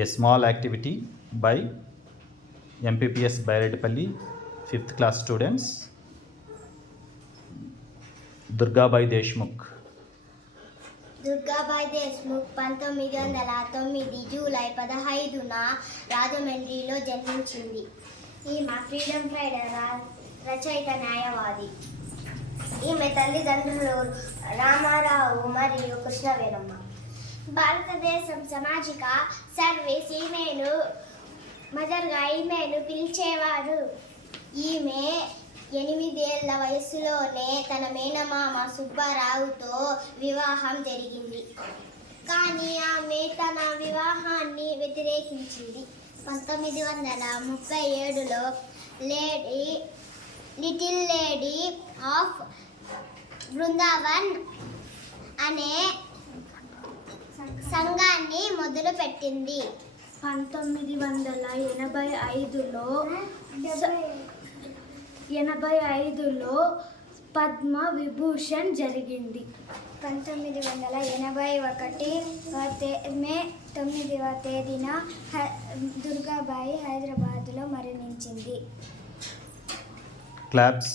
A small activity by MPPS Bayredpalli 5th class students. Durgabai Deshmukh. Durgabai Deshmukh 1909 July 15న రాజమండ్రిలో జన్మించింది. ఈమె ఫ్రీడమ్ ఫైటర్, రచయిత, న్యాయవాది. ఈమె తల్లిదండ్రులు రామారావు మరియు కృష్ణవేణమ్మ. భారతదేశం సామాజిక సర్వీస్ ఈమెను మదర్గా ఈమెను పిలిచేవారు. ఈమె 8 ఏళ్ల వయసులోనే తన మేనమామ సుబ్బారావుతో వివాహం జరిగింది. కానీ ఆమె తన వివాహాన్ని వ్యతిరేకించింది. 1937లో లిటిల్ లేడీ ఆఫ్ బృందావన్ అనే సంఘాన్ని మొదలుపెట్టింది. 1985లో పద్మ విభూషణ్ జరిగింది. 1981 మే 9వ తేదీన దుర్గాబాయి హైదరాబాద్లో మరణించింది. Claps.